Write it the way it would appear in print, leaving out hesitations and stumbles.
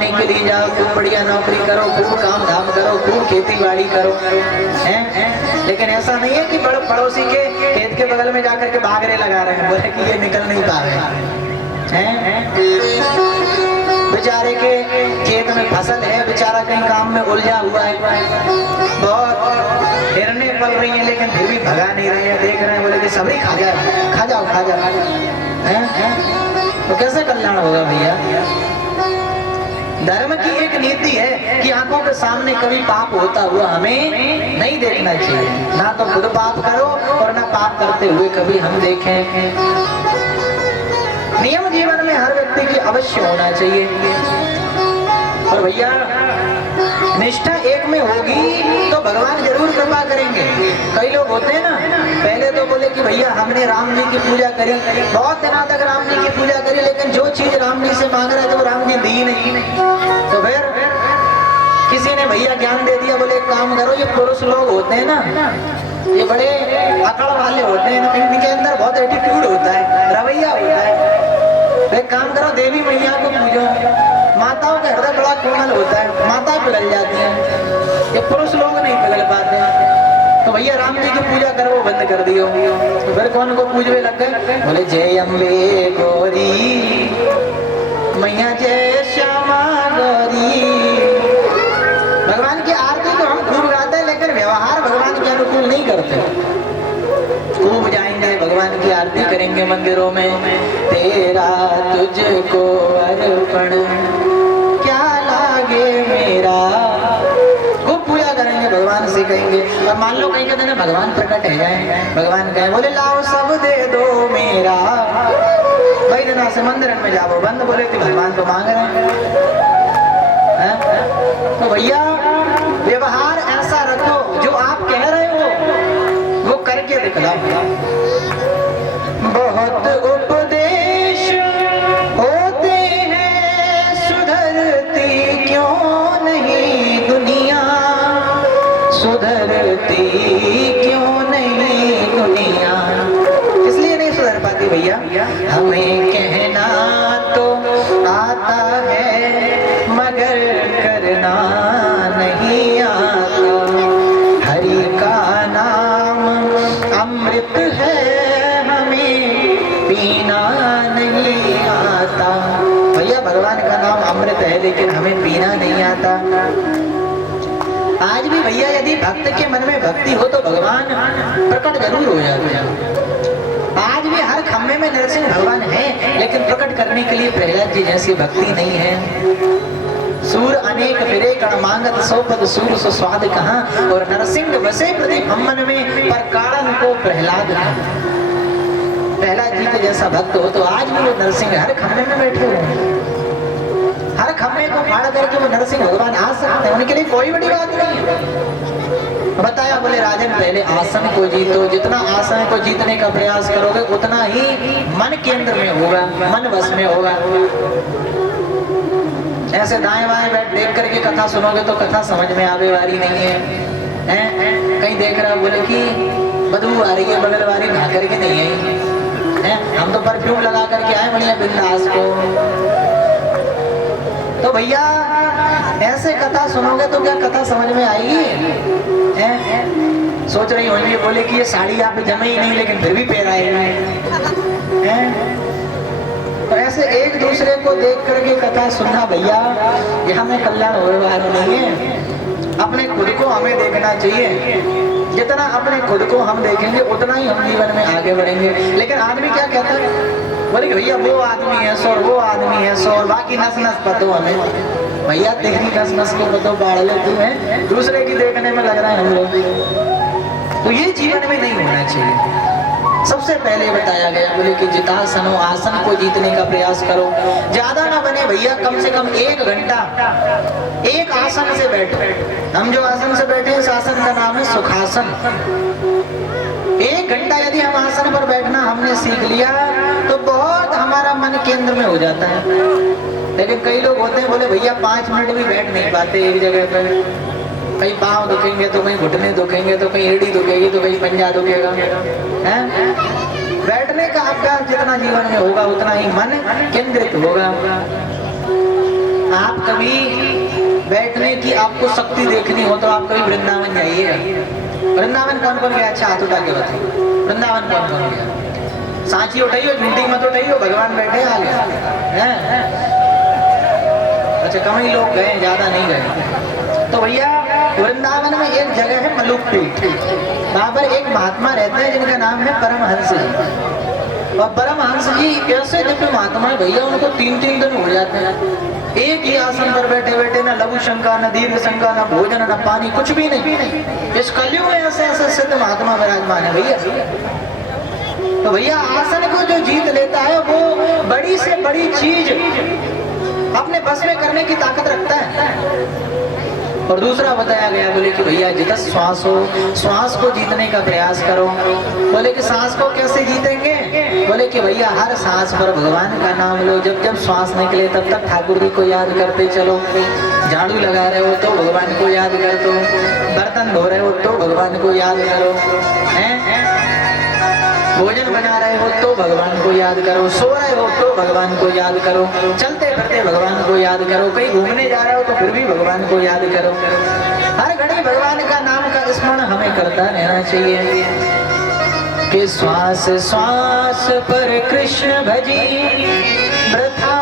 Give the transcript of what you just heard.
के लिए जाओ, खूब बढ़िया नौकरी करो, खूब काम धाम करो, खूब खेती बाड़ी करो, हैं? लेकिन ऐसा नहीं है कि बड़े पड़ोसी के खेत के बगल में जाकर के बागरे लगा रहे हैं, बोले कि ये निकल नहीं पा रहे हैं। बेचारे के खेत में फसल है, बेचारा कहीं काम में उलझा हुआ है, बहुत हिरने पल रही है लेकिन फिर भी भगा नहीं रहे हैं, देख रहे हैं, बोले कि सभी खा जाओ खा जाओ खा जाओ, हैं? तो कैसे कल्याण होगा भैया? धर्म की एक नीति है कि आंखों के सामने कभी पाप होता हुआ हमें नहीं देखना चाहिए, ना तो खुद पाप करो और ना पाप करते हुए कभी हम देखें। नियम जीवन में हर व्यक्ति की अवश्य होना चाहिए। और भैया निष्ठा एक में होगी तो भगवान जरूर कृपा करेंगे। कई लोग होते हैं ना, पहले तो बोले कि भैया हमने राम जी की पूजा करी, बहुत दिनों तक राम जी की पूजा करी, लेकिन जो चीज राम जी से मांग रहे थे वो राम जी दी नहीं। तो फिर किसी ने भैया ज्ञान दे दिया, बोले एक काम करो, ये पुरुष लोग होते हैं ना, ये बड़े अकड़ वाले होते हैं ना, इनके अंदर बहुत एटीट्यूड होता है, रवैया होता है, एक काम करो देवी मैया को पूजो। माताओं का हृदय बड़ा कोमल होता है, माताएं पिघल जाती हैं, ये पुरुष लोग नहीं पिघल पाते हैं। तो भैया राम जी की पूजा करो, वो बंद कर दियो। तो फिर कौन को पूजवे लग गए? बोले जय अम्बे गौरी मैया, जय श्यामा गौरी। भगवान की आरती तो हम खूब गाते हैं, लेकिन व्यवहार भगवान के अनुकूल नहीं करते। खूब जाएंगे भगवान की आरती करेंगे मंदिरों में, तेरा तुझको अर्पण क्या लागे मेरा, खूब पूजा करेंगे, भगवान से कहेंगे। और मान लो कहीं कहते हैं भगवान प्रकट है जाए, भगवान कहे बोले लाओ सब दे दो मेरा, भाई दिना से मंदिर में जाओ बंद, बोले कि भगवान तो मांग रहे हैं। तो भैया व्यवहार ऐसा रखो, जो आप कह रहे हो वो करके दिखलाओ। बहुत उपदेश होते हैं, सुधरती क्यों नहीं दुनिया, सुधरती क्यों नहीं दुनिया, इसलिए नहीं सुधर पाती भैया। हमें कहना तो आता है मगर करना नहीं आता, हरि का नाम अमृत है हमें पीना नहीं आता। भैया भगवान का नाम अमृत है लेकिन हमें पीना नहीं आता। आज भी भैया यदि भक्त के मन में भक्ति हो तो भगवान प्रकट जरूर हो जाते हैं। आज भी हर खम्भे में नरसिंह भगवान है, लेकिन प्रकट करने के लिए प्रहलाद जी जैसी भक्ति नहीं है। सूर अनेक फिरे कण मांगत सो पद सूर सो स्वाद कहाँ, और नरसिंह बसे प्रदीप हम मन में पर काड़न को प्रहलाद कहाँ। प्रहलाद जी के जैसा भक्त हो तो आज भी वो नरसिंह हर खम्भे में बैठे हुए हैं, हर खम्भे को फाड़ करके वो नरसिंह भगवान आ सकते हैं, उनके लिए कोई बड़ी बात नहीं है। बताया बोले राजन पहले आसन को जीतो, जितना आसन को जीतने का प्रयास करोगे उतना ही मन केंद्र में होगा, मन वश में होगा। ऐसे दाएं बाएं बैठ देख करके कथा सुनोगे तो कथा समझ में आवे वाली नहीं है, हैं? कहीं देख रहा बोले कि बदबू आ रही है, बगल वाली नहा करके नहीं आई है, हम तो परफ्यूम लगा करके आए बढ़िया बिंदास को। तो भैया ऐसे कथा सुनोगे तो क्या कथा समझ में आएगी? सोच रही होंगी बोले कि ये साड़ी आप जमे ही नहीं लेकिन फिर भी पहनाए हैं। तो ऐसे एक दूसरे को देख करके कथा सुनना भैया ये हमें कल्याण होने वाला नहीं है। अपने खुद को हमें देखना चाहिए, जितना अपने खुद को हम देखेंगे उतना ही हम जीवन में आगे बढ़ेंगे। लेकिन आदमी क्या कहता है, बोले भैया वो आदमी है सो, वो आदमी है सो, बाकी नस नस पतो हमें। भैया तेरी नस नस को पतो बाढ़ लेती है, दूसरे की देखने में लग रहा है हम लोग। तो ये जीवन में नहीं होना चाहिए। सबसे पहले बताया गया बोले कि जितासनो, आसन को जीतने का प्रयास करो, ज्यादा ना बने भैया, कम से कम 1 घंटा एक आसन से बैठो। हम जो आसन से बैठे इस आसन का नाम है सुखासन। 1 घंटा यदि हम आसन पर बैठना हमने सीख लिया तो बहुत हमारा मन केंद्र में हो जाता है। लेकिन कई लोग होते हैं बोले भैया 5 मिनट भी बैठ नहीं पाते एक जगह पर, कहीं पाँव दुखेंगे तो कहीं घुटने दुखेंगे तो कहीं एड़ी दुखेगी तो कहीं पंजा दुखेगा, हैं? बैठने का अभ्यास जितना जीवन में होगा उतना ही मन केंद्रित होगा। आप कभी बैठने की आपको शक्ति देखनी हो तो आप कभी वृंदावन जाइएगा। वृंदावन कौन कौन गया? अच्छा हाथ उठा के बताइए, वृंदावन कौन कौन गया? सांची उठाइयो, झूठी मत उठाइयो, भगवान बैठे आ गया है। अच्छा कम ही लोग गए, ज्यादा नहीं गए। तो भैया वृंदावन में एक जगह है मलुकपेट, वहां पर एक महात्मा रहते हैं जिनका नाम है परमहंस जी। और परमहंस जी ऐसे दिव्य महात्मा है भैया, उनको 3-3 दिन हो जाते हैं एक ही आसन पर बैठे बैठे, ना लघु शंका, ना दीर्घ शंका, ना भोजन, ना पानी, कुछ भी नहीं। इस कलयुग में ऐसे ऐसे सिद्ध महात्मा विराजमान है भैया। तो भैया आसन को जो जीत लेता है वो बड़ी से बड़ी चीज अपने बस में करने की ताकत रखता है। और दूसरा बताया गया, बोले कि भैया जितना श्वास हो, श्वास को जीतने का प्रयास करो। बोले कि सांस को कैसे जीतेंगे? बोले कि भैया हर सांस पर भगवान का नाम लो, जब जब श्वास निकले तब तक ठाकुर जी को याद करते चलो। झाड़ू लगा रहे हो तो भगवान को याद कर दो, बर्तन धो रहे हो तो भगवान को याद करो, हैं? भोजन बना रहे हो तो भगवान को याद करो, सो रहे हो तो भगवान को याद करो, चलते फिरते भगवान को याद करो, कहीं घूमने जा रहे हो तो फिर भी भगवान को याद करो। हर घड़ी भगवान का नाम का स्मरण हमें करता रहना चाहिए। कि श्वास श्वास पर कृष्ण भजी, वृथा